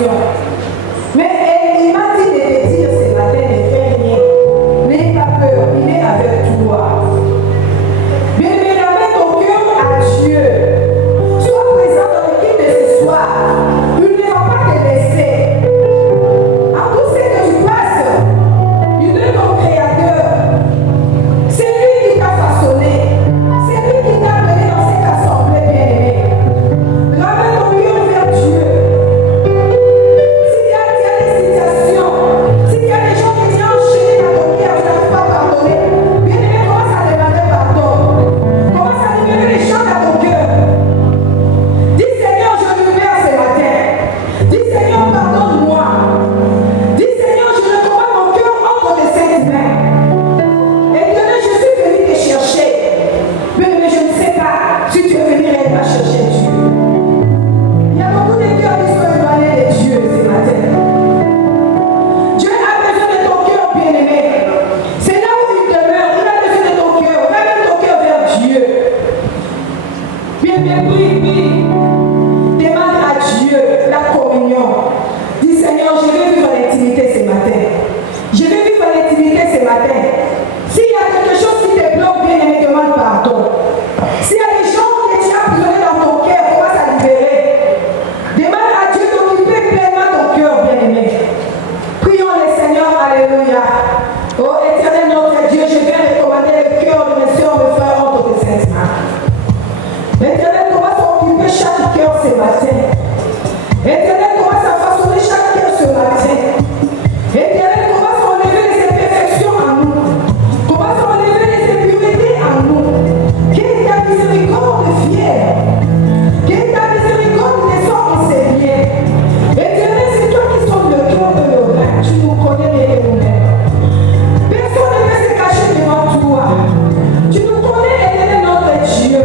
situation. Mais il m'a dit de te dire ce matin, ne fais rien. N'aie pas peur, il est avec toi. Bien-aimé, ramène ton cœur à Dieu. Sois présent dans l'équipe de ce soir. Il ne va pas te laisser. En tout ce que tu passes, il est ton créateur. C'est lui qui t'a façonné. C'est lui qui t'a amené dans cette assemblée bien-aimée. Ramène ton cœur vers Dieu. S'il y a des situations, s'il y a des gens qui viennent enchaîner dans ton cœur, tu n'arrives pas à pardonner, bien-aimé, commence à demander pardon. Commence à libérer les gens dans ton cœur. Dis Seigneur, je libère ce matin. Dis Seigneur, pardonne-moi. Dis Seigneur, je recommande mon cœur entre tes saintes mains. Éternel, je suis venu te chercher. Mais je ne sais pas si tu es venu réellement chercher Dieu. Il y a beaucoup de cœurs qui sont éloignés de Dieu ce matin. Dieu a besoin de ton cœur bien-aimé. C'est là où il demeure. Il a besoin de ton cœur. Ramène ton cœur vers Dieu. Bien, prie. Demande à Dieu la communion. Dis Seigneur, je vais vivre l'intimité ce matin. Je vais vivre l'intimité ce matin. S'il y a quelque chose qui te bloque, bien-aimé, demande pardon. S'il y a des gens que tu as besoin dans ton cœur, commence à libérer. Demande à Dieu d'occuper pleinement ton cœur, bien-aimé. Prions le Seigneur, alléluia. Oh éternel notre Dieu, je viens recommander le cœur de mes soeurs, mes frères, entre tes saintes mains. Éternel, commence à occuper chaque cœur ce matin. Éternel, commence à façonner chaque cœur ce matin. Éternel, commence à enlever les imperfections en nous. Commence à enlever les impuretés en nous. Que ta miséricorde fière. Que ta miséricorde descende en ces liens. Éternel, c'est toi qui sonnes le cœur de nos reins. Tu nous connais bien et nous-mêmes. Personne ne peut se cacher devant toi. Tu nous connais, éternel, notre Dieu.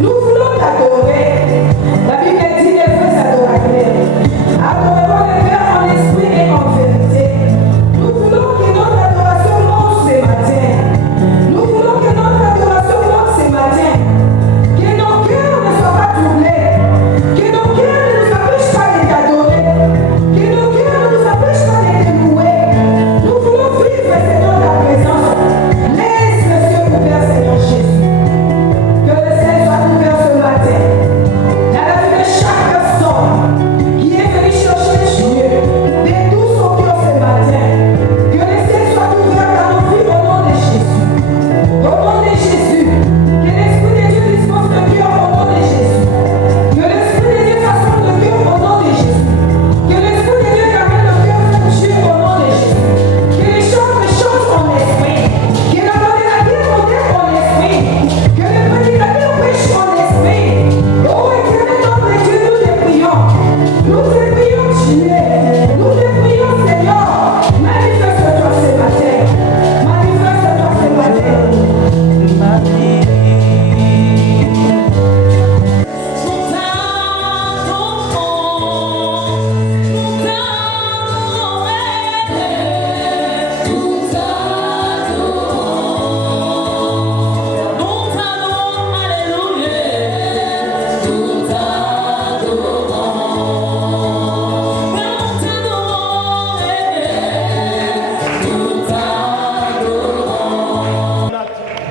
Nous voulons t'adorer. La Bible dit les vrais adorateurs. Adorons le Père en esprit et en vérité. Nous voulons que notre adoration monte ce matin. Nous voulons que notre adoration monte ce matin. Que nos cœurs ne soient pas troublés. Que nos cœurs ne nous empêchent pas de t'adorer. Que nos cœurs ne nous empêchent pas de te louer. Nous voulons vivre, Seigneur, ta présence. Laisse le ciel ouvert, Seigneur Jésus. Que le ciel soit ouvert ce matin. Dans la vie de chaque personne qui est venue chercher Dieu, de tout son cœur ce matin. Que le ciel soit ouvert dans nos vies au nom de Jésus. Au nom de Jésus. Que l'Esprit de Dieu dispose le cœur au nom de Jésus. Que l'Esprit de Dieu façonne le cœur au nom de Jésus. Que l'Esprit de Dieu ramène le cœur de Dieu au nom de Jésus. Que les chantes chantent en esprit. Que la modérateur modère en esprit. Que le prédicateur prêche en esprit. Oh éternel notre Dieu, nous te prions. Nous te prions Dieu. Nous te prions Seigneur. Manifeste-toi ce matin. Manifeste-toi ce matin.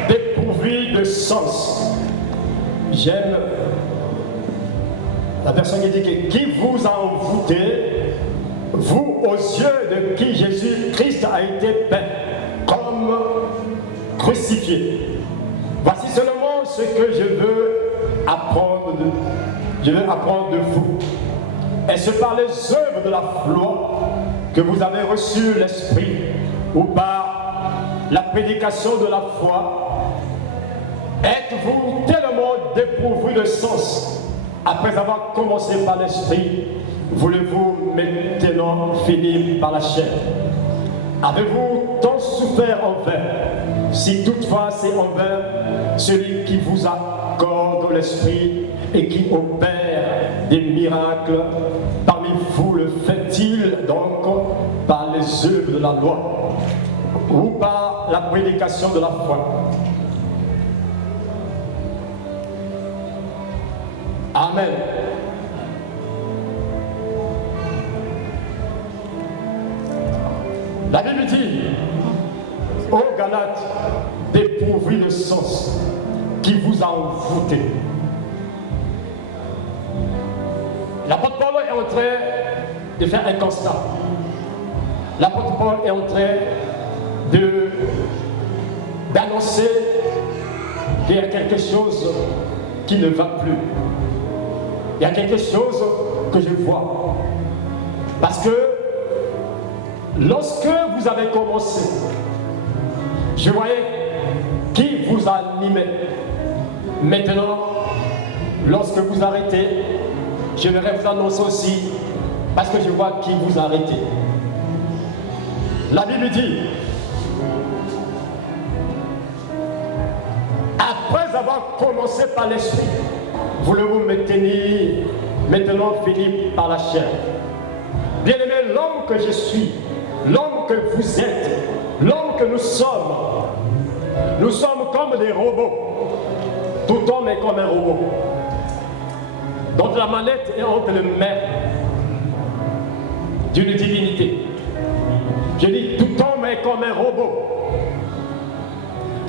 Dépourvu de sens. J'aime la personne qui dit que qui vous a envoûté, vous aux yeux de qui Jésus-Christ a été peint comme crucifié. Voici seulement ce que je veux apprendre de vous. Et c'est par les œuvres de la foi que vous avez reçu l'Esprit, ou par la prédication de la foi. Êtes-vous tellement dépourvu de sens après avoir commencé par l'Esprit, voulez-vous maintenant finir par la chair? Avez-vous tant souffert en vain? Si toutefois c'est en vain, celui qui vous accorde l'Esprit et qui opère des miracles parmi vous le fait-il donc par les œuvres de la loi ou par la prédication de la foi? Amen. La Bible dit, ô Galates, dépourvus de sens, qui vous a envoûté. L'apôtre Paul est en train de faire un constat. L'apôtre Paul est en train d'annoncer qu'il y a quelque chose qui ne va plus. Il y a quelque chose que je vois. Parce que lorsque vous avez commencé, je voyais qui vous animait. Maintenant, lorsque vous arrêtez, je vais vous annoncer aussi, parce que je vois qui vous arrêtez. La Bible dit, après avoir commencé par l'esprit, voulez-vous me tenir maintenant fini par la chair. Bien-aimé, l'homme que je suis, l'homme que vous êtes, l'homme que nous sommes comme des robots. Tout homme est comme un robot. Donc la manette est entre les mains d'une divinité. Je dis, tout homme est comme un robot.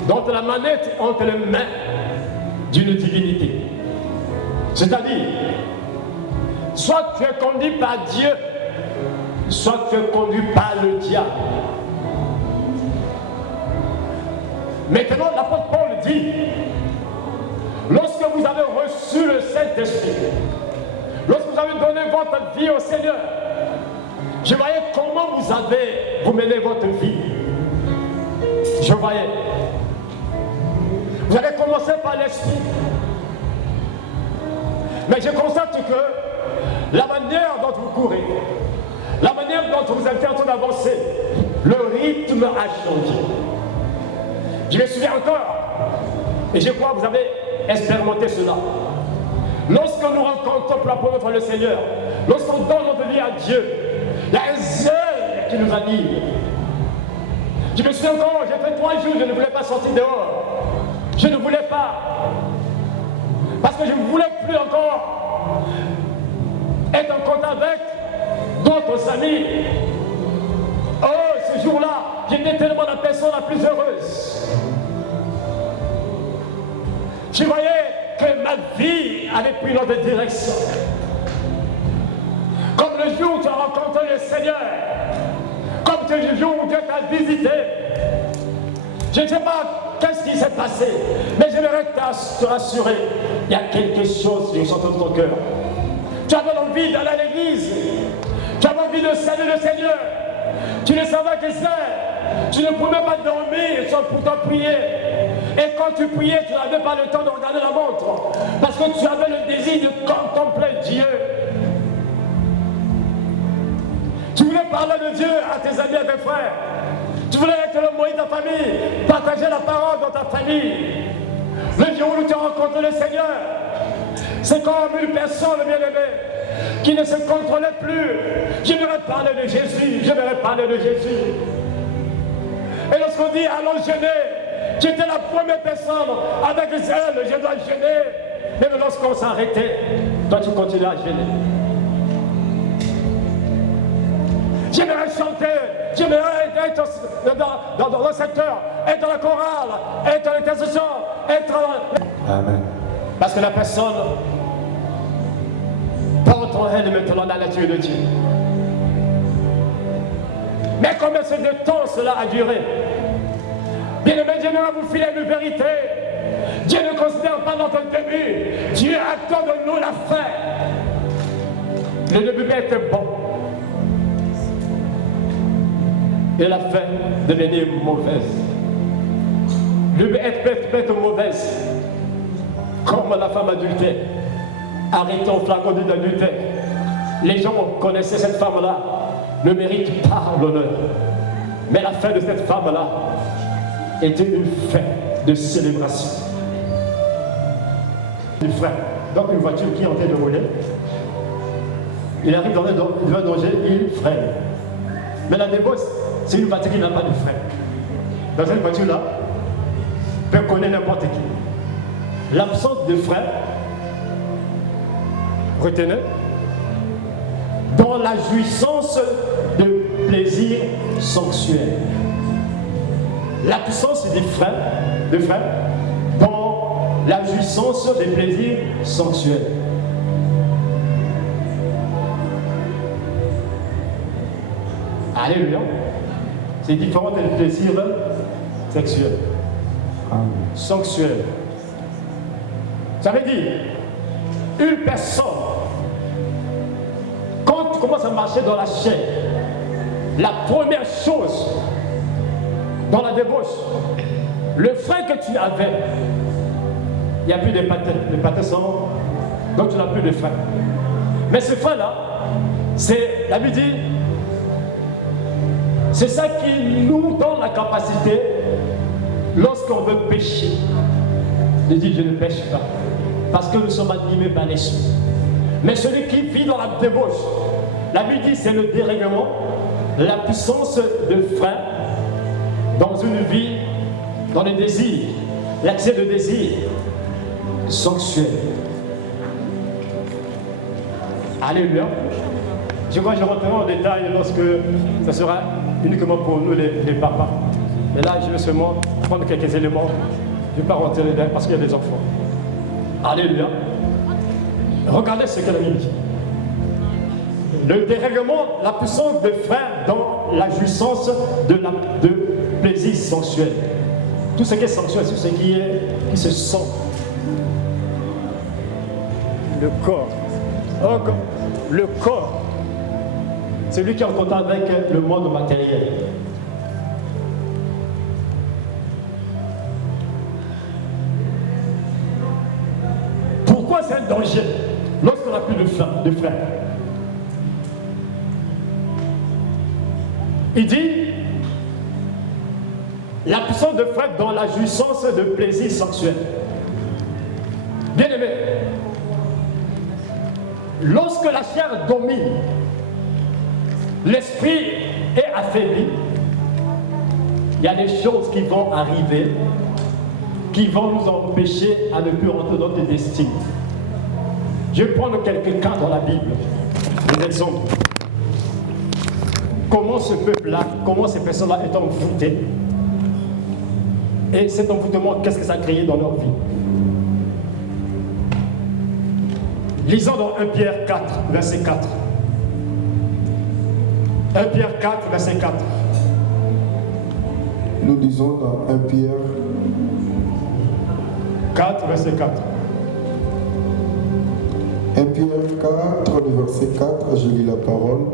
Donc la manette est entre les mains d'une divinité. C'est-à-dire, soit tu es conduit par Dieu, soit tu es conduit par le diable. Maintenant, l'apôtre Paul dit, lorsque vous avez reçu le Saint-Esprit, lorsque vous avez donné votre vie au Seigneur, je voyais comment vous menez votre vie. Je voyais. Vous avez commencé par l'Esprit. Mais je constate que la manière dont vous courez, la manière dont vous êtes en train d'avancer, le rythme a changé. Je me souviens encore, et je crois que vous avez expérimenté cela. Lorsque nous rencontrons pour la première fois le Seigneur, lorsqu'on donne notre vie à Dieu, il y a un zèle qui nous anime. Je me souviens encore, j'ai fait 3 jours, je ne voulais pas sortir dehors. Je ne voulais pas. Parce que je ne voulais plus encore être en contact avec d'autres amis. Oh, ce jour-là, j'étais tellement la personne la plus heureuse. Je voyais que ma vie avait pris une autre direction. Comme le jour où tu as rencontré le Seigneur, comme le jour où Dieu t'a visité. Je ne sais pas qu'est-ce qui s'est passé, mais j'aimerais te rassurer, il y a quelque chose qui sort dans ton cœur. Tu avais envie d'aller à l'église, tu avais envie de saluer le Seigneur, tu ne savais que c'est, tu ne pouvais pas dormir sans pourtant prier. Et quand tu priais, tu n'avais pas le temps de regarder la montre, parce que tu avais le désir de contempler Dieu. Tu voulais parler de Dieu à tes amis, à tes frères. Tu voulais être le moyen de ta famille, partager la parole dans ta famille. Le jour où tu as rencontré le Seigneur, c'est comme une personne bien-aimée qui ne se contrôlait plus. J'aimerais parler de Jésus, j'aimerais parler de Jésus. Et lorsqu'on dit allons jeûner, tu étais la première personne avec elle, je dois jeûner. Même lorsqu'on s'arrêtait, toi tu continues à jeûner. J'aimerais chanter, j'aimerais être dans le secteur, être dans la chorale, être dans l'intercession, être dans... Amen. Parce que la personne porte en elle maintenant la nature de Dieu. Mais combien de temps cela a duré? Bien aimé, j'aimerais vous filer une vérité. Dieu ne considère pas notre début. Dieu attend de nous la fin. Le début peut être bon. Et la fin devenir mauvaise. Le but peut être mauvaise. Comme la femme adultère. Arrêtée en flagrant d'adultère. Les gens connaissaient cette femme-là. Ne mérite pas l'honneur. Mais la fin de cette femme-là était une fin de célébration. Du frère, donc une voiture qui est en train de rouler, il arrive dans un danger, il freine. Mais la débosse, c'est une voiture qui n'a pas de frein. Dans cette voiture-là, peut connaître n'importe qui. L'absence de frein, retenez, dans la jouissance de plaisir sensuel. La puissance des frères dans la jouissance des plaisirs sensuels. Alléluia. C'est différent des plaisirs sexuels. Sensuels. Ça veut dire, une personne, quand tu commences à marcher dans la chair, la première chose dans la débauche, le frein que tu avais, il n'y a plus de patins. Les patins sont, donc tu n'as plus de frein. Mais ce frein-là, c'est, la Bible dit, c'est ça qui nous donne la capacité, lorsqu'on veut pécher, de dire je ne pêche pas, parce que nous sommes animés par l'esprit. Mais celui qui vit dans la débauche, la Bible dit c'est le dérèglement, la puissance de frein dans une vie, dans les désirs, l'accès de désir sensuel. Alléluia. Je crois que je rentrerai en détail lorsque ça sera uniquement pour nous les papas. Mais là, je vais seulement prendre quelques éléments. Je ne vais pas rentrer dedans parce qu'il y a des enfants. Alléluia. Regardez ce que la Bible dit. Le dérèglement, la puissance de frère dans la jouissance de plaisir sensuel. Tout ce qui est sensuel, c'est ce qui se sent. Le corps. Donc, le corps, c'est lui qui est en contact avec le monde matériel. Pourquoi c'est un danger lorsqu'on n'a plus de frère? Il dit la puissance de frère dans la jouissance de plaisir sensuel. Bien aimé, lorsque la chair domine, l'esprit est affaibli, il y a des choses qui vont arriver qui vont nous empêcher à ne plus rentrer dans notre destin. Je vais prendre quelques cas dans la Bible, des exemples. Comment ce peuple-là, comment ces personnes-là étaient envoûtées, et cet envoûtement, qu'est-ce que ça a créé dans leur vie? Lisons dans 1 Pierre 4, verset 4. 1 Pierre 4, verset 4. Nous lisons dans 1 Pierre 4, verset 4. 1 Pierre 4, le verset 4, je lis la parole.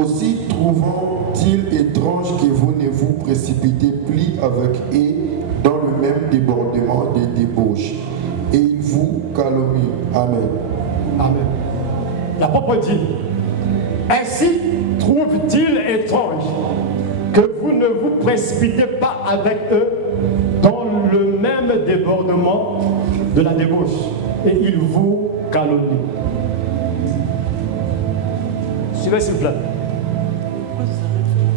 Aussi trouvons-ils étrange que vous ne vous précipitez plus avec eux dans le même débordement des débauches, et ils vous calomnient. Amen. Amen. L'apôtre dit, ainsi trouve-t-il étrange que vous ne vous précipitez pas avec eux dans le même débordement de la débauche, et ils vous calomnient. Suivez s'il vous plaît.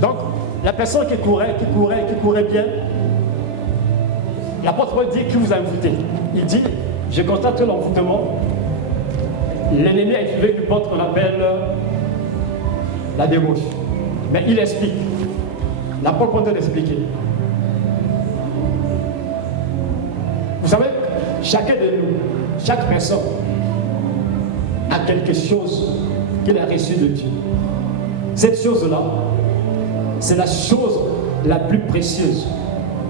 Donc, la personne qui courait bien, l'apôtre Paul dit qui vous a envoûté. Il dit, je constate l'envoûtement. L'ennemi a utilisé une porte qu'on appelle la débauche. Mais il explique. L'apôtre Paul peut l'expliquer. Vous savez, chacun de nous, chaque personne a quelque chose qu'il a reçu de Dieu. Cette chose-là, c'est la chose la plus précieuse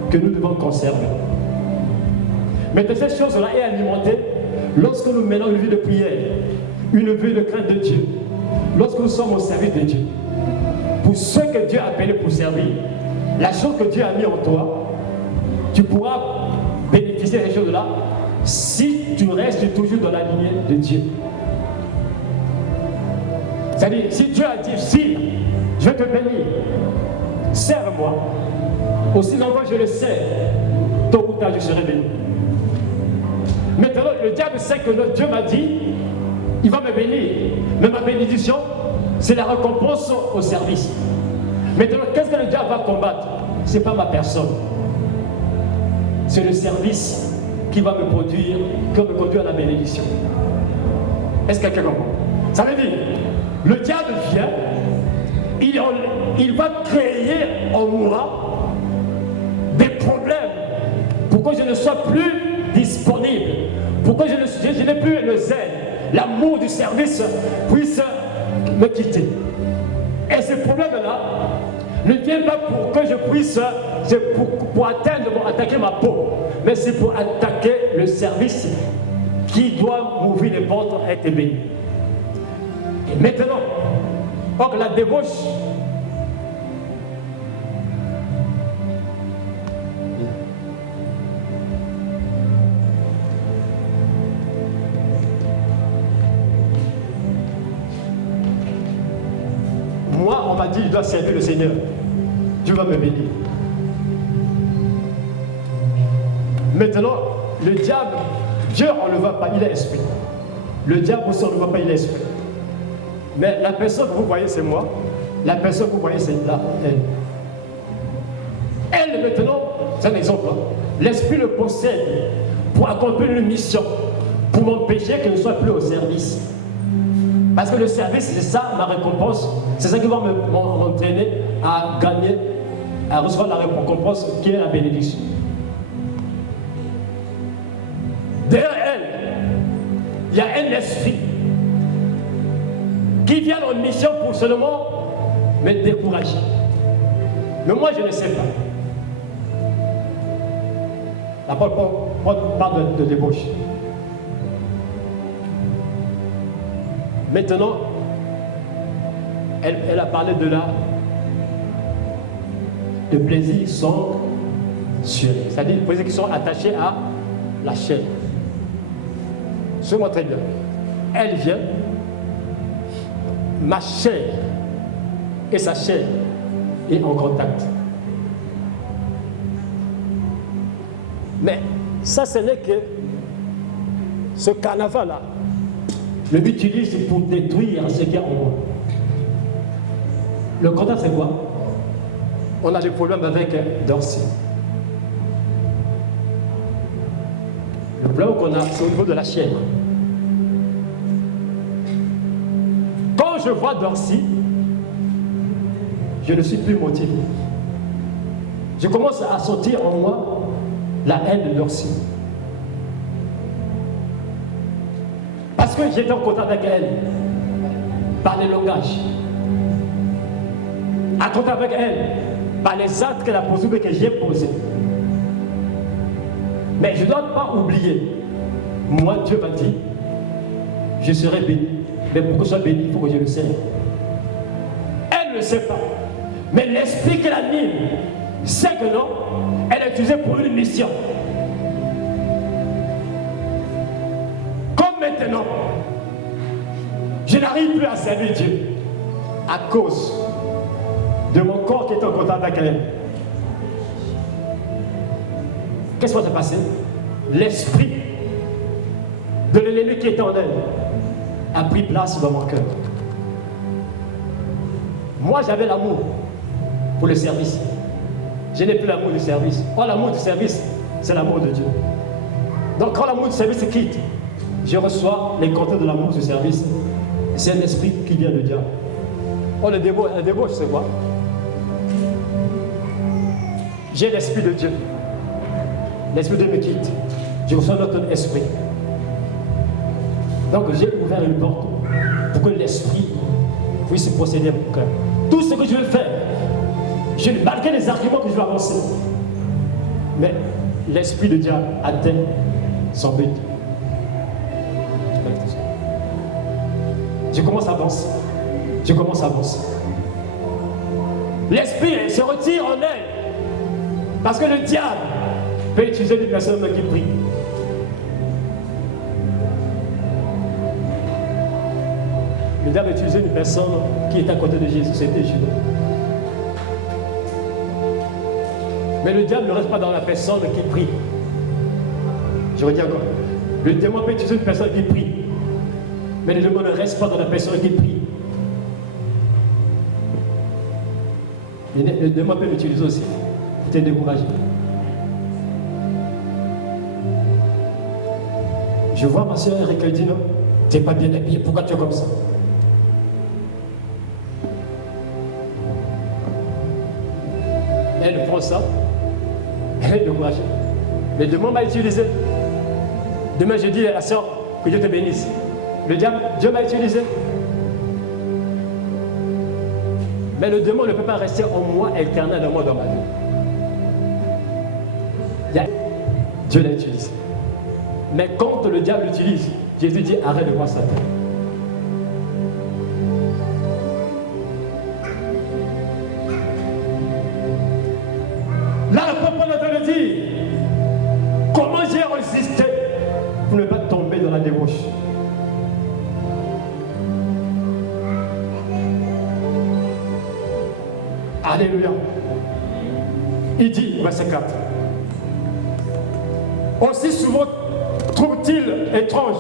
que nous devons conserver. Mais cette chose-là est alimentée lorsque nous menons une vie de prière, une vie de crainte de Dieu, lorsque nous sommes au service de Dieu. Pour ceux que Dieu a appelés pour servir, la chose que Dieu a mis en toi, tu pourras bénéficier de ces choses-là si tu restes toujours dans la lignée de Dieu. C'est-à-dire, si Dieu a dit, si je vais te bénir, serve-moi. Aussi longtemps je le sers, tôt ou tard je serai béni. Maintenant, le diable sait que Dieu m'a dit, il va me bénir. Mais ma bénédiction, c'est la récompense au service. Maintenant, qu'est-ce que le diable va combattre? Ce n'est pas ma personne. C'est le service qui va me produire, qui va me conduire à la bénédiction. Est-ce que quelqu'un comprend? Ça veut dire, le diable vient, il va créer en moi des problèmes pour que je ne sois plus disponible, pour que je n'ai plus le zèle, l'amour du service puisse me quitter. Et ce problème-là ne vient pas pour que je puisse, pour attaquer ma peau, mais c'est pour attaquer le service qui doit m'ouvrir les portes et être béni. Et maintenant, or la débauche, moi, on m'a dit, je dois servir le Seigneur. Dieu va me bénir. Maintenant, le diable, Dieu, on ne le voit pas, il est esprit. Le diable aussi, on ne le voit pas, il est esprit. Mais la personne que vous voyez, c'est moi. La personne que vous voyez, c'est là, elle. Elle, maintenant, c'est un exemple. Hein. L'esprit le possède pour accomplir une mission, pour m'empêcher que je ne sois plus au service. Parce que le service, c'est ça ma récompense. C'est ça qui va m'entraîner à gagner, à recevoir la récompense qui est la bénédiction. Derrière elle, il y a un esprit qui vient en mission pour seulement me décourager. Mais moi, je ne sais pas. La parole parle de débauche. Maintenant, elle a parlé de plaisirs sensuels, c'est-à-dire des plaisirs qui sont attachés à la chair. Suivez-moi très bien. Elle vient, ma chair et sa chair est en contact. Mais ça, ce n'est que ce carnaval-là. Le but utilise pour détruire ce qu'il y a en moi. Le contact, c'est quoi? On a des problèmes avec Dorcy. Le problème qu'on a, c'est au niveau de la chair. Quand je vois Dorcy, je ne suis plus motivé. Je commence à sentir en moi la haine de Dorcy. Parce que j'étais en contact avec elle, par les langages, en contact avec elle, par les actes qu'elle a posés et que j'ai posés. Mais je ne dois pas oublier, moi Dieu m'a dit, je serai béni. Mais pour que je sois béni, il faut que je le sache. Elle ne sait pas. Mais l'esprit qui l'anime sait que non, elle est utilisée pour une mission. Comme maintenant, je n'arrive plus à servir Dieu à cause de mon corps qui est en contact avec elle. Qu'est-ce qui va se passer? L'esprit de l'ennemi qui était en elle a pris place dans mon cœur. Moi, j'avais l'amour pour le service. Je n'ai plus l'amour du service. Or, l'amour du service, c'est l'amour de Dieu. Donc, quand l'amour du service se quitte, je reçois les contenus de l'amour du service. C'est un esprit qui vient de Dieu. Oh, le débauche, c'est quoi? J'ai l'esprit de Dieu. L'esprit de Dieu me quitte. Je reçois notre esprit. Donc j'ai ouvert une porte pour que l'esprit puisse procéder à mon cœur. Tout ce que je veux faire, malgré les arguments que je veux avancer, mais l'esprit de Dieu atteint son but. Je commence à avancer. Je commence à avancer. L'esprit se retire en elle. Parce que le diable peut utiliser des personnes qui prient. Le diable a utilisé une personne qui est à côté de Jésus, c'était Judas. Mais le diable ne reste pas dans la personne qui prie. Je redis encore. Le démon peut utiliser une personne qui prie. Mais le démon ne reste pas dans la personne qui prie. Le démon peut l'utiliser aussi pour te décourager. Je vois ma soeur Erika, elle dit non, tu n'es pas bien habillée, pourquoi tu es comme ça? elle prend ça, elle est découragée. Mais demain, on va utiliser. Demain, je dis à la soeur que Dieu te bénisse. Le diable, Dieu m'a utilisé. Mais le démon ne peut pas rester en moi éternellement dans ma vie. Dieu l'a utilisé. Mais quand le diable l'utilise, Jésus dit arrête de voir Satan. Là, le peuple est en train de dire comment j'ai résisté pour ne pas tomber dans la débauche. Alléluia. Il dit, verset 4. Aussi souvent trouve-t-il étrange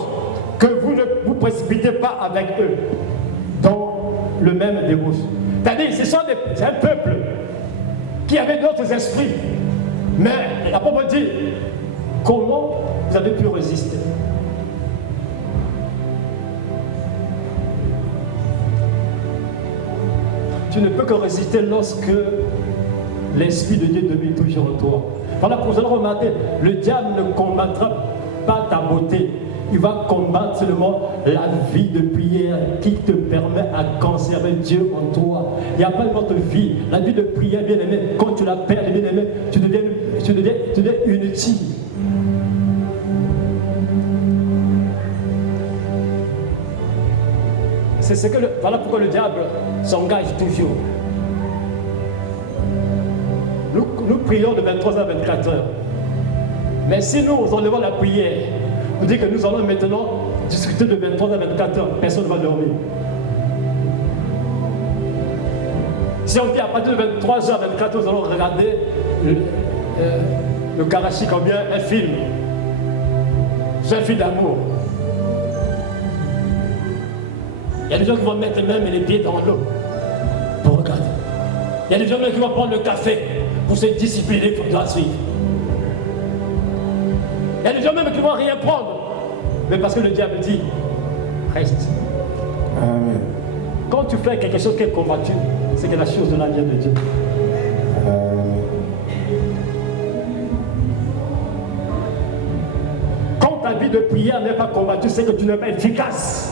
que vous ne vous précipitez pas avec eux dans le même débauche. C'est-à-dire, c'est un peuple qui avait d'autres esprits. Mais l'apôtre dit, comment vous avez pu résister? Tu ne peux que résister lorsque l'Esprit de Dieu domine toujours en toi. Voilà pour vous allez remarquer, le diable ne combattra pas ta beauté. Il va combattre seulement la vie de prière qui te permet à conserver Dieu en toi. Il n'y a pas une autre vie. La vie de prière, bien aimé, quand tu la perds, bien aimé, tu deviens inutile. C'est ce que voilà pourquoi le diable s'engage toujours. Nous prions de 23 à 24 heures. Mais si nous enlevons la prière, nous dit que nous allons maintenant discuter de 23 à 24 heures, personne ne va dormir. Si on dit à partir de 23 heures à 24 heures, nous allons regarder le Karachi, combien un film. C'est un film d'amour. Il y a des gens qui vont mettre même les pieds dans l'eau pour regarder. Il y a des gens qui vont prendre le café pour se discipliner pour la suivre. Il y a des gens même qui ne vont rien prendre. Mais parce que le diable dit, reste. Amen. Quand tu fais quelque chose qui est combattu, c'est que la chose de la vient de Dieu. Amen. Quand ta vie de prière n'est pas combattue, c'est que tu n'es pas efficace.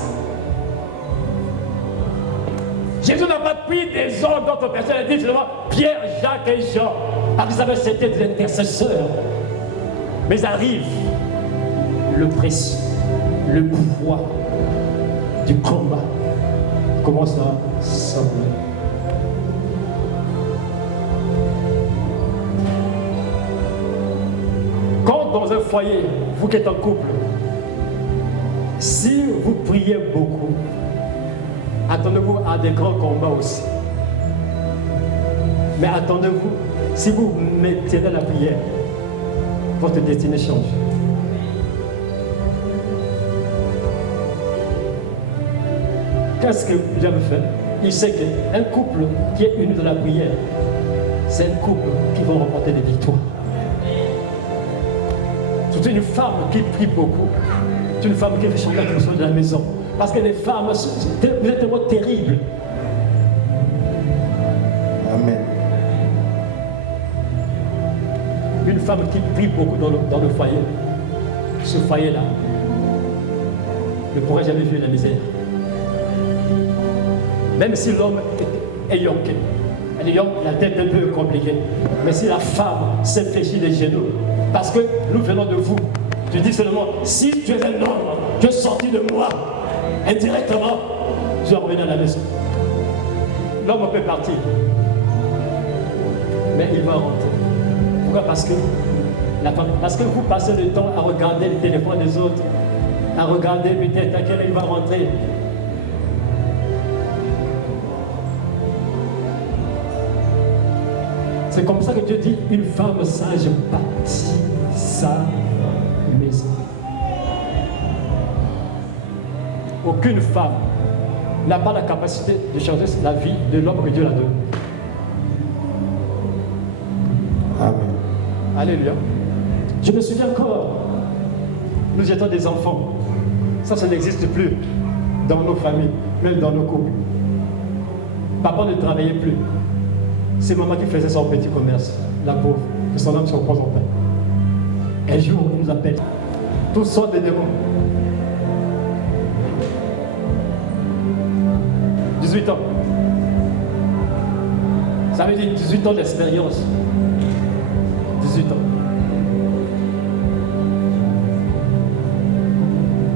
Jésus n'a pas pris des ordres d'autres personnes, il a dit seulement Pierre, Jacques et Jean. Parce qu'ils savaient que c'était des intercesseurs. Mais arrive le précieux, le pouvoir du combat commence à s'envoler. Quand dans un foyer, vous qui êtes en couple, si vous priez beaucoup, attendez-vous à des grands combats aussi. Mais attendez-vous, si vous mettez dans la prière, votre destinée change. Qu'est-ce que Dieu fait? Il sait qu'un couple qui est uni dans la prière, c'est un couple qui va remporter des victoires. C'est une femme qui prie beaucoup. C'est une femme qui fait changer la question de la maison. Parce que les femmes, vous êtes tellement terribles. Amen. Une femme qui prie beaucoup dans le foyer, ce foyer-là ne pourrait jamais vivre la misère. Même si l'homme est yonké, la tête est un peu compliquée, mais si la femme s'infléchit les genoux, parce que nous venons de vous, tu dis seulement, si tu es un homme, tu es sorti de moi, indirectement, je vais revenir à la maison. L'homme peut partir, mais il va rentrer. Pourquoi? Parce que vous passez le temps à regarder le téléphone des autres, à regarder peut-être à quelle heure il va rentrer. C'est comme ça que Dieu dit, une femme sage bâtit sa maison. Aucune femme n'a pas la capacité de changer la vie de l'homme que Dieu l'a donné. Amen. Alléluia. Je me souviens encore, nous étions des enfants. Ça n'existe plus dans nos familles, même dans nos couples. Papa ne travaillait plus. C'est maman qui faisait son petit commerce, la pauvre, que son âme se repose en paix. Un jour, il nous appelle. Toutes sortes de démons. 18 ans. Ça veut dire 18 ans d'expérience. 18 ans.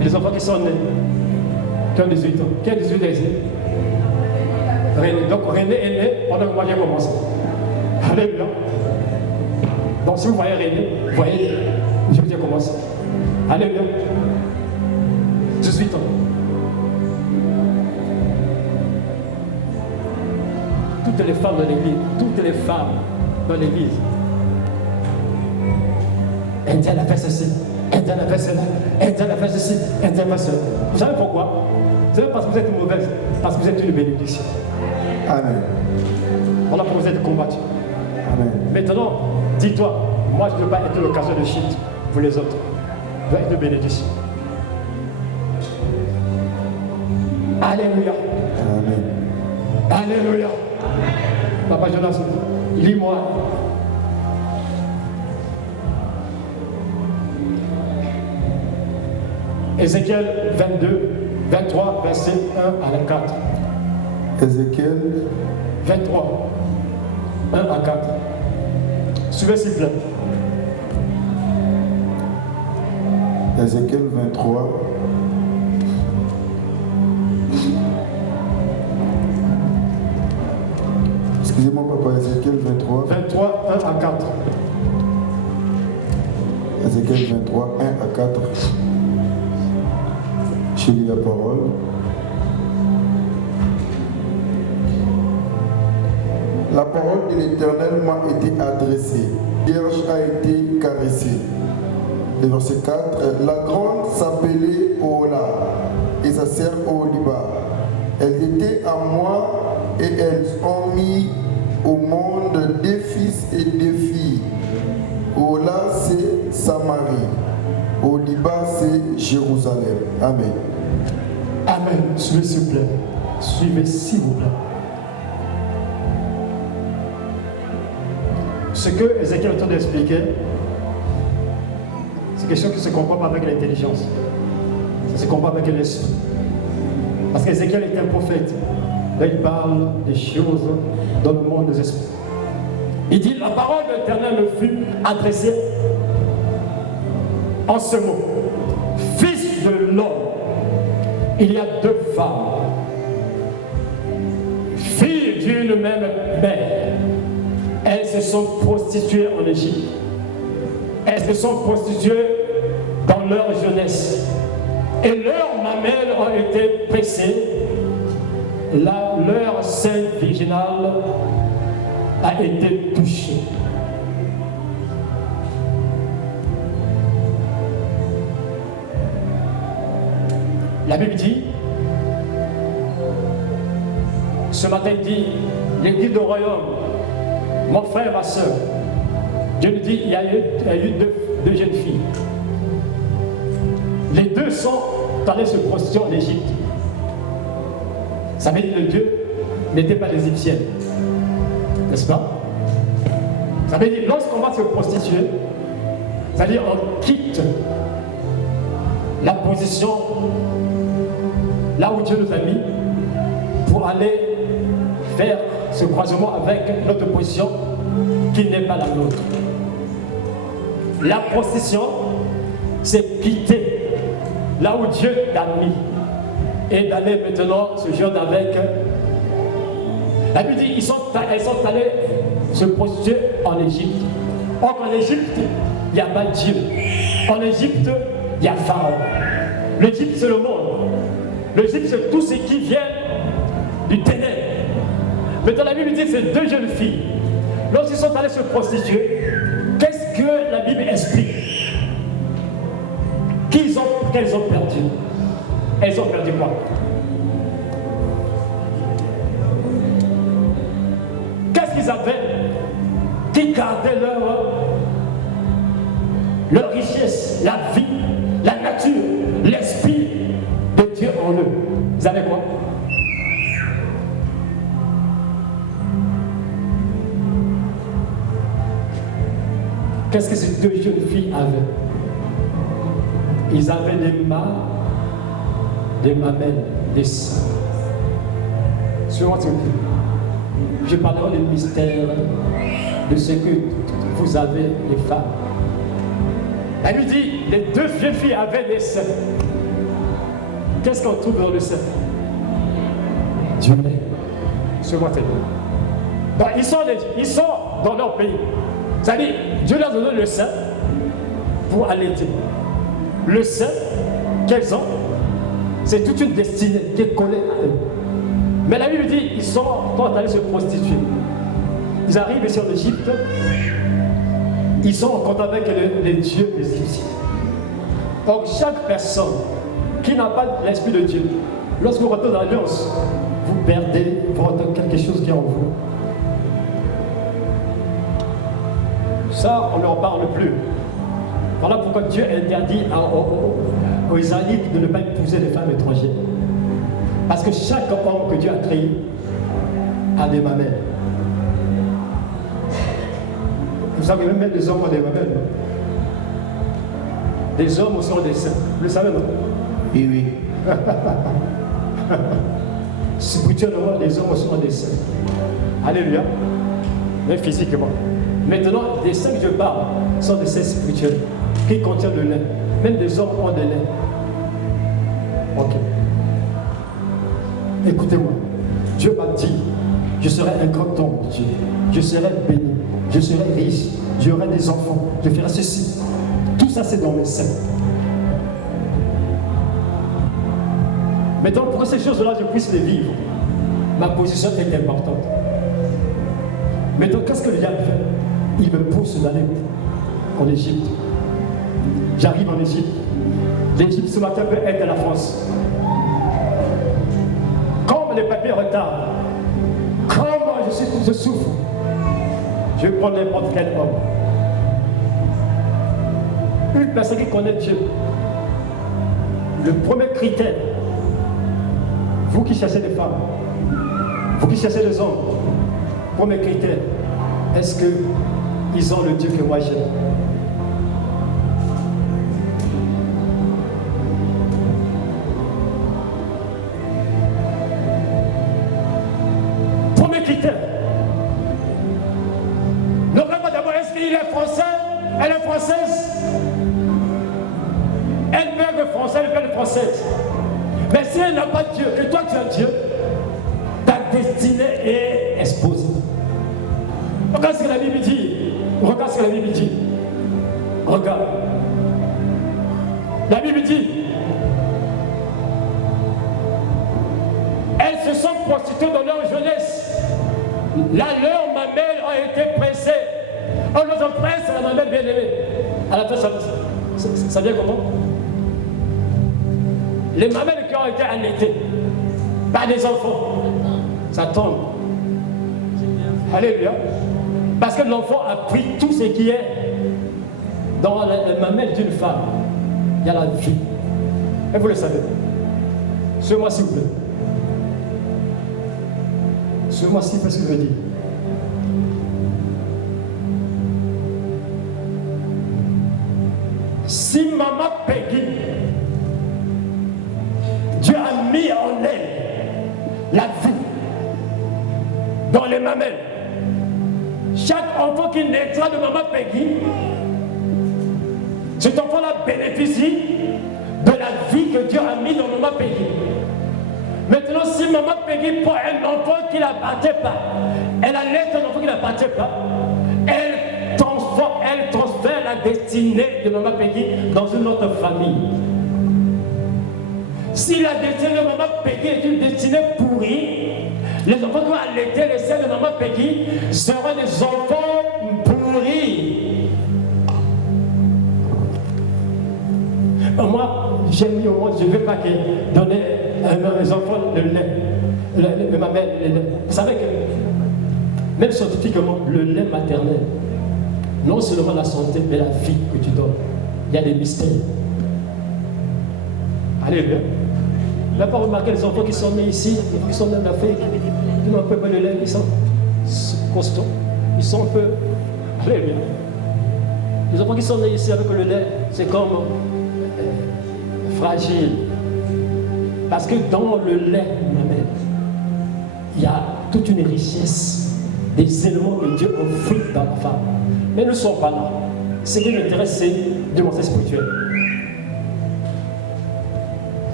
Et les enfants qui sont nés, qui ont 18 ans. Qui a 18 ans ici? René. Donc René est né pendant que moi j'ai commencé. Alléluia. Donc si vous voyez René, vous voyez, j'ai commencé. Alléluia. 18 ans. Toutes les femmes dans l'église, un tel a fait ceci, un tel a fait cela, un tel a fait ceci, un tel a fait cela. Vous savez pourquoi? Vous savez parce que vous êtes mauvaise, parce que vous êtes une bénédiction. Amen. Voilà pourquoi vous êtes combattu. Amen. Maintenant, dis-toi, moi je ne veux pas être l'occasion de chute pour les autres. Je veux être une bénédiction. Alléluia. Amen. Alléluia. Papa Jonas, lis-moi. Ézéchiel 22, 23, verset 1 à la 4. Ézéchiel 23, 1 à 4. Suivez s'il vous plaît. Ézéchiel 23. Excusez-moi, papa, Ézéchiel 23. 23, 1 à 4. Ézéchiel 23, 1 à 4. Je lis la parole. La parole de l'Éternel m'a été adressée. Vierge a été caressée. Le verset 4. La grande s'appelait Ola et sa sœur Oliba. Elles étaient à moi et elles ont mis au monde des fils et des filles. Ola, c'est Samarie. Oliba, c'est Jérusalem. Amen. Amen. Suivez s'il vous plaît. Suivez s'il vous plaît. Ce que Ézéchiel est en train d'expliquer, c'est quelque chose qui ne se comprend pas avec l'intelligence. Ça se comprend avec l'esprit. Parce qu'Ézéchiel est un prophète. Là, il parle des choses dans le monde des esprits. Il dit, la parole de l'Éternel me fut adressée en ce mot. Fils de l'homme, il y a deux femmes, filles d'une même mère. Elles se sont prostituées en Égypte. Elles se sont prostituées dans leur jeunesse. Et leurs mamelles ont été pressées. Leur sein virginal a été touché. La Bible dit, ce matin il dit, l'église de royaume, mon frère et ma soeur, Dieu nous dit, il y a eu deux jeunes filles. Les deux sont allés se prostituer en Égypte. Ça veut dire que Dieu n'était pas égyptienne. N'est-ce pas? Ça veut dire lorsqu'on va se prostituer, ça veut dire on quitte la position là où Dieu nous a mis pour aller faire ce croisement avec notre position qui n'est pas la nôtre. La prostitution, c'est quitter là où Dieu t'a mis et d'aller maintenant se joindre avec. La Bible dit elles sont allées se prostituer en Égypte. Or en Égypte, il n'y a pas Dieu. En Égypte, il y a Pharaon. L'Égypte, c'est le monde. L'Égypte, c'est tout ce qui vient du ténèbre. Maintenant, la Bible dit que ces deux jeunes filles, lorsqu'ils sont allés se prostituer, qu'est-ce que la Bible explique? Qu'elles ont perdu. Elles ont perdu quoi? Qu'est-ce qu'ils avaient qui gardait leur richesse, la vie, la nature, l'esprit de Dieu en eux? Vous avez quoi? Qu'est-ce que ces deux jeunes filles avaient? Ils avaient des mamelles, des seins. Suivez-moi, s'il vous plaît. Je parlerai du mystère de ce que vous avez, les femmes. Elle lui dit, les deux jeunes filles avaient des seins. Qu'est-ce qu'on trouve dans le sein? Du lait. Suivez-moi, s'il vous plaît. Donc, ils sont dans leur pays. C'est-à-dire, Dieu leur a donné le sein pour allaiter. Le sein qu'elles ont, c'est toute une destinée qui est collée à eux. Mais la Bible dit, ils sont allés se prostituer. Ils arrivent ici en Égypte, ils sont en contact avec les dieux des Égyptiens. Donc chaque personne qui n'a pas l'esprit de Dieu, lorsque vous rentrez dans l'alliance, vous perdez quelque chose qui est en vous. Ça, on n'en parle plus. Voilà pourquoi Dieu interdit aux Israélites de ne pas épouser les femmes étrangères. Parce que chaque homme que Dieu a créé a des mamelles. Vous savez, même les hommes ont des mamelles. Les hommes aussi ont des seins. Vous le savez, non? Oui, oui. Spirituellement, les hommes aussi ont des seins. Alléluia. Mais physiquement. Maintenant, les seins que je parle sont des seins spirituels qui contiennent le lait. Même les hommes ont des laits. Ok. Écoutez-moi. Dieu m'a dit, je serai un grand homme, Dieu. Je serai béni. Je serai riche. J'aurai des enfants. Je ferai ceci. Tout ça, c'est dans mes seins. Maintenant, pour que ces choses-là, je puisse les vivre, ma position est importante. Maintenant, qu'est-ce que le diable fait? Il me pousse d'aller en Égypte. J'arrive en Égypte. L'Égypte ce matin peut être la France. Comme les papiers retardent, comme je souffre, je vais prendre n'importe quel homme. Une personne qui connaît Dieu. Le premier critère, vous qui cherchez des femmes, vous qui cherchez des hommes, premier critère, est-ce qu'ils ont le Dieu que moi j'aime? Premier critère. Ne regarde pas d'abord, est-ce qu'il est français? Elle est française? Elle peut être française, elle peut être française. Mais si elle n'a pas Dieu, que toi tu as Dieu, ta destinée est exposée. Regarde ce que la Bible dit. Regarde ce que la Bible dit. Regarde. La Bible dit, elles se sont prostituées dans leur jeunesse. Là, leurs mamelles ont été pressées. On nous en presse la mamelle bien-aimée. À la fin, ça vient comment? Les mamelles qui ont été allaitées par des enfants, ça tombe. Alléluia. Parce que l'enfant a pris tout ce qui est dans les mamelles d'une femme. Il y a la vie. Et vous le savez. Suivez-moi s'il vous plaît. Suivez-moi s'il vous plaît ce que je veux dire. Si maman Peggy, Dieu a mis en elle la vie dans les mamelles. Chaque enfant qui naîtra de maman Peggy, cet enfant-là bénéficie de la vie que Dieu a mis dans maman Peggy. Maintenant, si maman Peggy prend un enfant qui n'appartient pas, elle allaite un enfant qui n'appartient pas, elle transfère la destinée de maman Peggy dans une autre famille. Si la destinée de maman Peggy est une destinée pourrie, les enfants qui vont allaiter les seins de maman Peggy seront des enfants pourris. Moi, j'ai mis au monde, je ne veux pas donner à mes enfants le lait, ma mère, le lait. Vous savez que, même scientifiquement, le lait maternel, non seulement la santé, mais la vie que tu donnes, il y a des mystères. Alléluia. Vous n'avez pas remarqué les enfants qui sont nés ici, qui sont nés en Afrique, qui n'ont un peu de lait, ils sont costauds, ils sont un peu. Alléluia. Les enfants qui sont nés ici avec le lait, c'est comme fragile. Parce que dans le lait, il y a toute une richesse des éléments que Dieu offre dans la femme. Mais ils ne sont pas là. Ce qui m'intéresse, c'est du monde spirituel.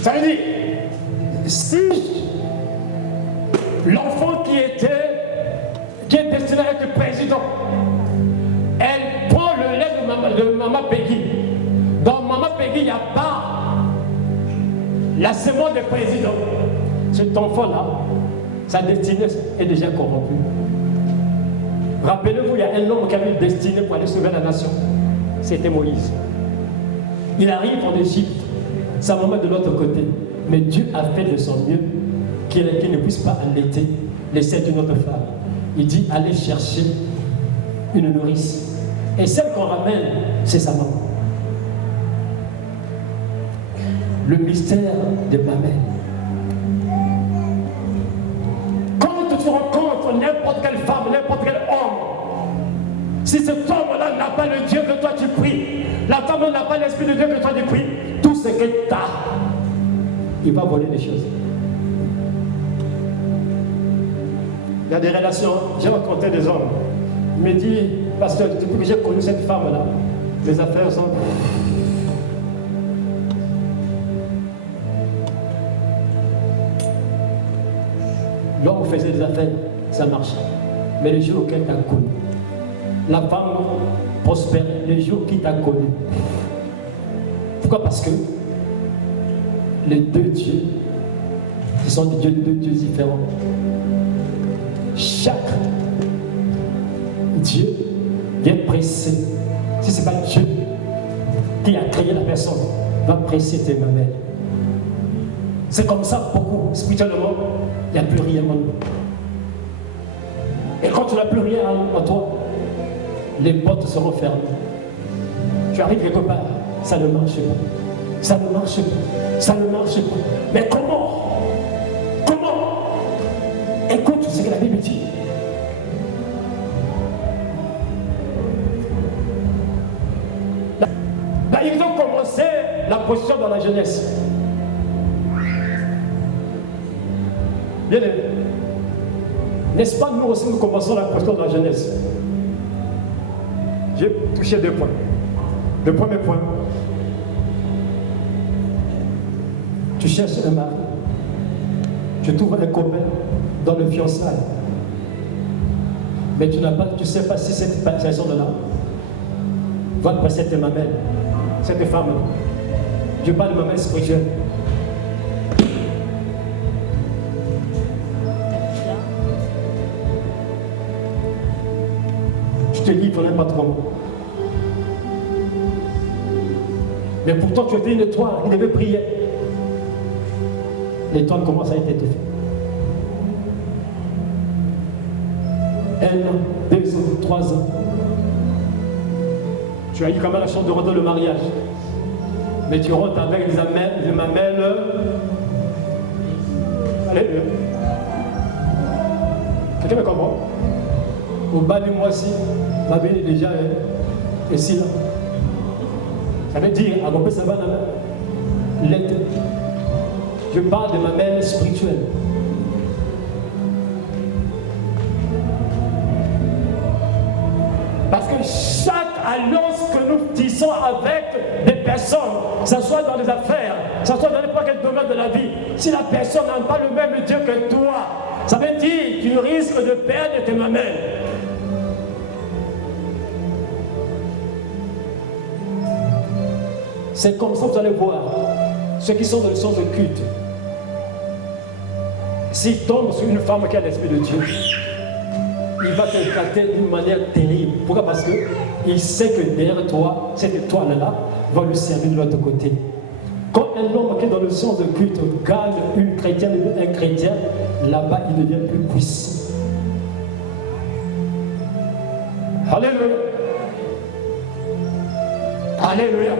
Ça veut dire, si l'enfant qui est destiné à être président, elle prend le lait de maman Peggy. Dans maman Peggy, il n'y a pas la semence de président. Cet enfant-là, sa destinée est déjà corrompue. Rappelez-vous, il y a un homme qui avait une destinée pour aller sauver la nation. C'était Moïse. Il arrive en Égypte, sa maman de l'autre côté. Mais Dieu a fait de son mieux qu'il ne puisse pas allaiter les seins d'une autre femme. Il dit, allez chercher une nourrice. Et celle qu'on ramène, c'est sa maman. Le mystère de Mamelle. Quand tu rencontres n'importe quelle femme, n'importe quel homme, si cet homme-là n'a pas le Dieu que toi tu pries, la femme n'a pas l'esprit de Dieu que toi tu pries, tout ce que tu as, il va voler des choses. Il y a des relations, j'ai rencontré des hommes. Il me dit, pasteur, depuis que j'ai connu cette femme-là, les affaires sont... L'homme faisait des affaires, ça marchait. Mais le jour auquel tu as connu, la femme prospère le jour qui t'a connu. Pourquoi? Parce que les deux dieux, ce sont deux dieux différents. Chaque Dieu vient presser. Si ce n'est pas Dieu qui a créé la personne, va presser tes mamelles. C'est comme ça beaucoup, spirituellement, il n'y a plus rien en nous. Et quand tu n'as plus rien en toi, les portes seront fermées. Tu arrives quelque part, ça ne marche pas. Ça ne marche pas. Ça ne marche pas. Mais comment? Écoute ce que la Bible dit. Là, ils ont commencé la position dans la jeunesse. Bien aimé. N'est-ce pas, nous aussi, nous commençons la question de la jeunesse. J'ai touché 2 points. Le premier point, tu cherches un mari, tu trouves un copain dans le fiançailles, mais tu ne sais pas si cette personne-là va te passer tes mamelles, cette femme. Je parle de mamelles spirituelles. Tu te livres n'importe comment. Mais pourtant, tu étais une étoile, il devait prier. L'étoile commence à être étouffée. 1 an, 2 ans, 3 ans. Tu as eu quand même la chance de rentrer le mariage. Mais tu rentres avec des mamelles. Allez, quelqu'un me comprend? Au bas du mois-ci, ma belle est déjà ici là. Ça veut dire, à peu ça va dans l'aide. Je parle de ma mère spirituelle. Parce que chaque alliance que nous tissons avec des personnes, que ce soit dans les affaires, que ce soit dans n'importe quel domaine de la vie, si la personne n'a pas le même Dieu que toi, ça veut dire que tu risques de perdre tes mamelles. C'est comme ça que vous allez voir ceux qui sont dans le sens de culte. S'il tombe sur une femme qui a l'esprit de Dieu, il va te traiter d'une manière terrible. Pourquoi? Parce qu'il sait que derrière toi, cette étoile-là va lui servir de l'autre côté. Quand un homme qui est dans le sens de culte gagne une chrétienne et un chrétien, là-bas il devient plus puissant. Alléluia. Alléluia.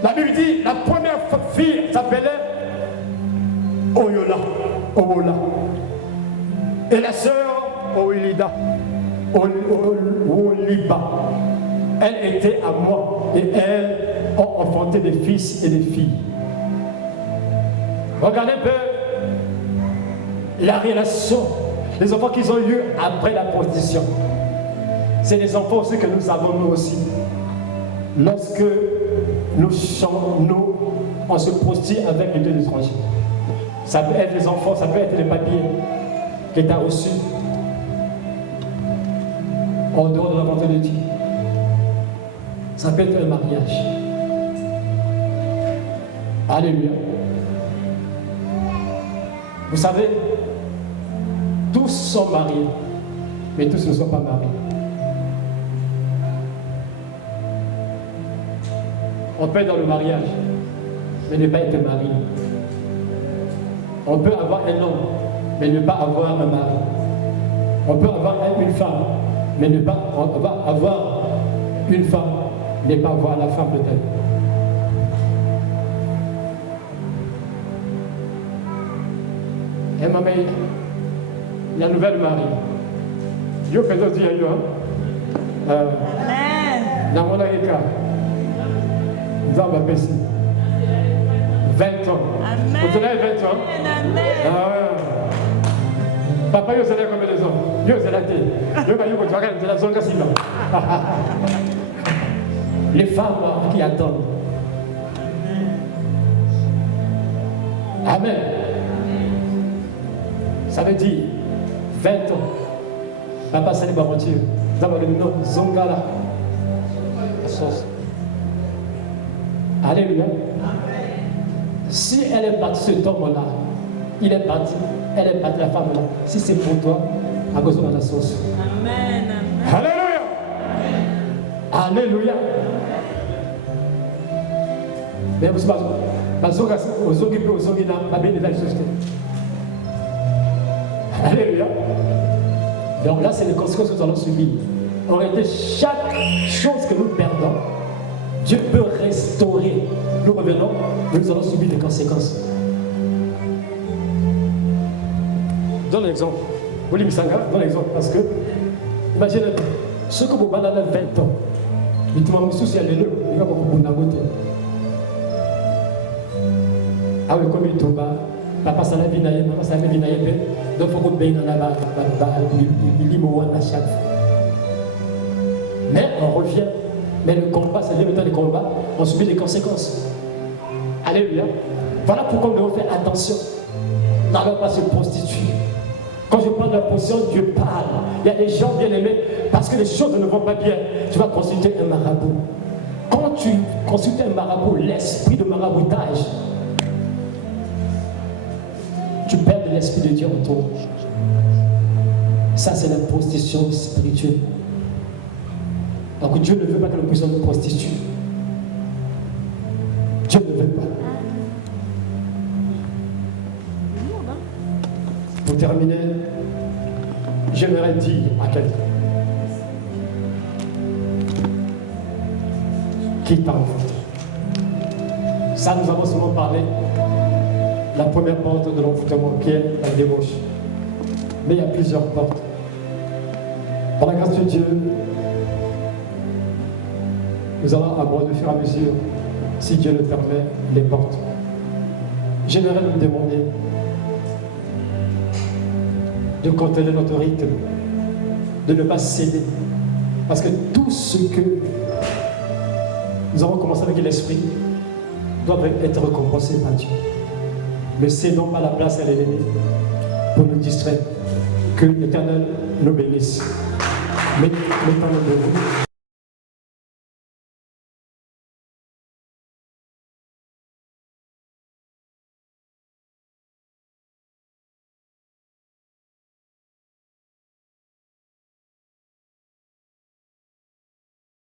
La Bible dit, la première fille s'appelait Oyola. Et la sœur Oliba, elle était à moi et elles ont enfanté des fils et des filles. Regardez un peu la relation, les enfants qu'ils ont eus après la prostitution. C'est les enfants aussi que nous avons nous aussi. Lorsque nous chantons, on se prostitue avec les deux étrangers. Ça peut être les enfants, ça peut être les papiers que tu as reçus en dehors de la volonté de Dieu. Ça peut être un mariage. Alléluia. Vous savez, tous sont mariés, mais tous ne sont pas mariés. On peut être dans le mariage, mais ne pas être marié. On peut avoir un homme, mais ne pas avoir un mari. On peut avoir une femme, mais ne pas avoir une femme, ne pas avoir la femme peut-être. Et maman, la nouvelle Marie. Dieu peut dire, dans mon écart, nous avons 20 ans. Vous avez 20 ans? Ah ouais. Papa, vous avez combien de ans? Vous avez la tête. Vous avez la zone cassée. Les femmes qui attendent. Amen. Ça veut dire 20 ans. Papa, c'est les barotiers. Vous avez le nom Zongala. Alléluia. Si elle est partie, cet homme-là, il est parti, elle est partie, la femme-là. Si c'est pour toi, à cause de la sauce. Amen. Alléluia. Alléluia. Mais vous savez, alléluia. Donc là, c'est les conséquences que nous allons subir. En réalité, chaque chose que nous perdons, Dieu peut restaurer. Nous revenons, mais nous allons subir des conséquences. Donne l'exemple. Vous voulez donne l'exemple parce que, imaginez, ce que vous avez 20 ans, il te m'a souci à l'élu, il va beaucoup de côté. Ah oui, comme il tombe, papa, ça l'a vu naïe, maman, ça l'a vu naïe, donc il faut qu'on baigne dans la limo à chaque fois. Mais on revient. Mais le combat, c'est le temps du combat, on subit les conséquences. Alléluia. Voilà pourquoi nous devons faire attention. N'allons pas se prostituer. Quand je parle de la position, Dieu parle. Il y a des gens bien aimés, parce que les choses ne vont pas bien, tu vas consulter un marabout. Quand tu consultes un marabout, l'esprit de maraboutage, tu perds de l'esprit de Dieu en toi. Ça, c'est la prostitution spirituelle. Donc Dieu ne veut pas que nous puissions nous prostituer. Dieu ne veut pas. Pour terminer, j'aimerais dire à quelqu'un qui parle. Ça, nous avons seulement parlé la première porte de l'envoûtement qui est la débauche. Mais il y a plusieurs portes. Par la grâce de Dieu, nous allons aborder au fur et à mesure, si Dieu le permet, les portes. J'aimerais nous demander de contenir notre rythme, de ne pas céder. Parce que tout ce que nous avons commencé avec l'esprit doit être récompensé par Dieu. Ne cédons pas la place à l'ennemi pour nous distraire. Que l'Éternel nous bénisse. Mettons-nous debout.